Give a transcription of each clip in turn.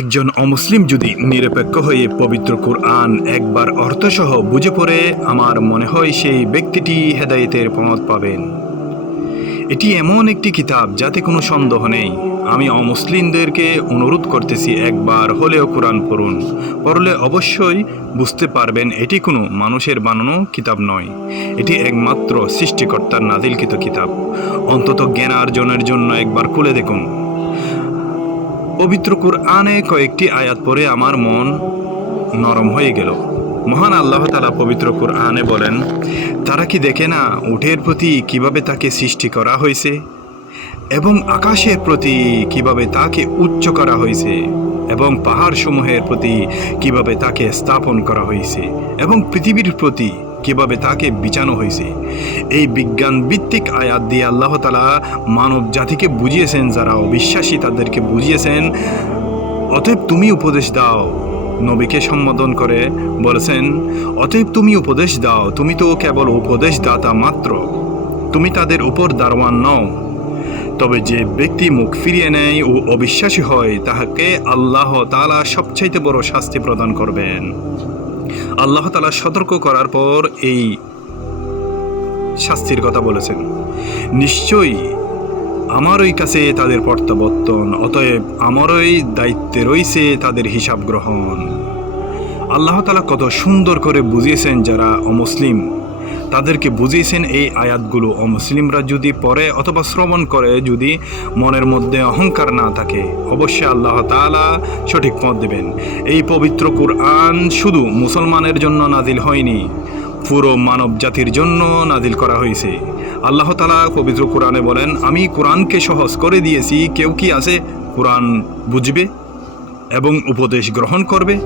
একজন অমুসলিম যদি নিরপেক্ষ হয়ে পবিত্র কুরআন একবার অর্থসহ বুঝে পড়ে, আমার মনে হয় সেই ব্যক্তিটি হেদায়েতের পথ পাবেন। এটি এমন একটি কিতাব যাতে কোনো সন্দেহ নেই। আমি অমুসলিমদেরকে অনুরোধ করতেছি, একবার হলেও কোরআন পড়ুন। পড়লে অবশ্যই বুঝতে পারবেন এটি কোনো মানুষের বানানো কিতাব নয়, এটি একমাত্র সৃষ্টিকর্তার নাজিলকৃত কিতাব। অন্তত জ্ঞান অর্জনের জন্য একবার খুলে দেখুন। পবিত্র কুরআনে কয়েকটি আয়াত পড়ে আমার মন নরম হয়ে গেল। মহান আল্লাহ তাআলা পবিত্র কুরআনে বলেন, তারা কি দেখে না উটের প্রতি কিভাবে তাকে সৃষ্টি করা হয়েছে, এবং আকাশের প্রতি কিভাবে তাকে উচ্চ করা হয়েছে, এবং পাহাড়সমূহের প্রতি কিভাবে তাকে স্থাপন করা হয়েছে, এবং পৃথিবীর প্রতি কিভাবে তাকে বিছানো হয়েছে। এই বিজ্ঞান ভিত্তিক আয়াত দিয়ে আল্লাহ তাআলা মানব জাতিকে বুঝিয়েছেন, যারা অবিশ্বাসী তাদেরকে বুঝিয়েছেন। অতএব তুমি উপদেশ দাও। নবীকে সম্বোধন করে বলেছেন, অতএব তুমি উপদেশ দাও, তুমি তো কেবল উপদেশদাতা মাত্র, তুমি তাদের উপর দারওয়ান নও। তবে যে ব্যক্তি মুখ ফিরিয়ে নেয় ও অবিশ্বাসী হয়, তাহাকে আল্লাহ তাআলা সবচাইতে বড় শাস্তি প্রদান করবেন। আল্লাহ তাআলা সতর্ক করার পর এই শাস্তির কথা বলেছেন, নিশ্চয়ই আমারই কাছে তাদের প্রত্যাবর্তন, অতএব আমারই দায়িত্বে রয়েছে তাদের হিসাব গ্রহণ। আল্লাহ তাআলা কত সুন্দর করে বুঝিয়েছেন, যারা অমুসলিম তাদেরকে বুঝিয়েছেন এই আয়াতগুলো। অমুসলিমরা যদি পড়ে অথবা শ্রবণ করে, যদি মনের মধ্যে অহংকার না থাকে, অবশ্যই আল্লাহ তাআলা সঠিক পথ দেবেন। এই পবিত্র কুরআন শুধু মুসলমানের জন্য নাজিল হয়নি, পুরো মানব জাতির জন্য নাজিল করা হয়েছে। আল্লাহ তাআলা পবিত্র কুরআনে বলেন, আমি কুরআনকে সহজ করে দিয়েছি, কেউ কি আছে কুরআন বুঝবে এবং উপদেশ গ্রহণ করবে?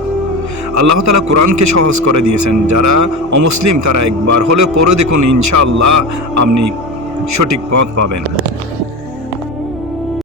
আল্লাহ তাআলা কুরআনকে সহজ করে দিয়েছেন। যারা অমুসলিম তারা একবার হলে পড়ে দেখুন, ইনশাআল্লাহ আপনি সঠিক পথ পাবেন।